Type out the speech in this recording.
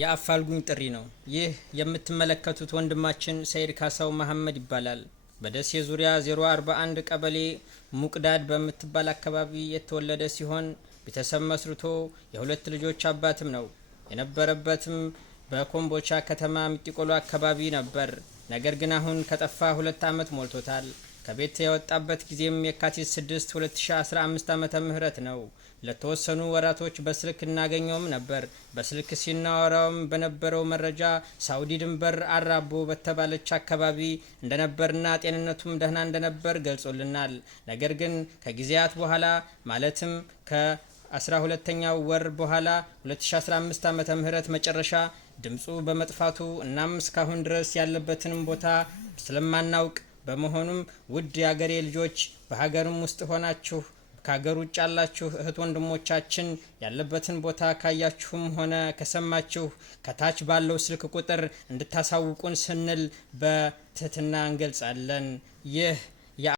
የአፋልጉኝ ጥሪ ነው። ይህ የምትመለከቱት ወንድማችን ሰይድ ካሳው መሐመድ ይባላል። በደሴ ዙሪያ 041 ቀበሌ ሙቅዳድ በምትባል አካባቢ የተወለደ ሲሆን ቤተሰብ መስርቶ የሁለት ልጆች አባትም ነው። የነበረበትም በኮምቦቻ ከተማ ሚጢቆሎ አካባቢ ነበር። ነገር ግን አሁን ከጠፋ 2 ዓመት ሞልቶታል። ከቤት የወጣበት ጊዜም የካቲት 6 2015 ዓመተ ምህረት ነው። ለተወሰኑ ወራቶች በስልክ እናገኘውም ነበር። በስልክ ሲናወራውም በነበረው መረጃ ሳውዲ ድንበር አራቦ በተባለች አካባቢ እንደነበርና ጤንነቱም ደህና እንደነበር ገልጾልናል። ነገር ግን ከጊዜያት በኋላ ማለትም ከ12ኛው ወር በኋላ 2015 ዓመተ ምህረት መጨረሻ ድምፁ በመጥፋቱ እናም እስካሁን ድረስ ያለበትንም ቦታ ስለማናውቅ በመሆኑም ውድ የሀገሬ ልጆች በሀገርም ውስጥ ሆናችሁ ከሀገር ውጭ ያላችሁ እህት ወንድሞቻችን ያለበትን ቦታ ካያችሁም ሆነ ከሰማችሁ ከታች ባለው ስልክ ቁጥር እንድታሳውቁን ስንል በትህትና እንገልጻለን። ይህ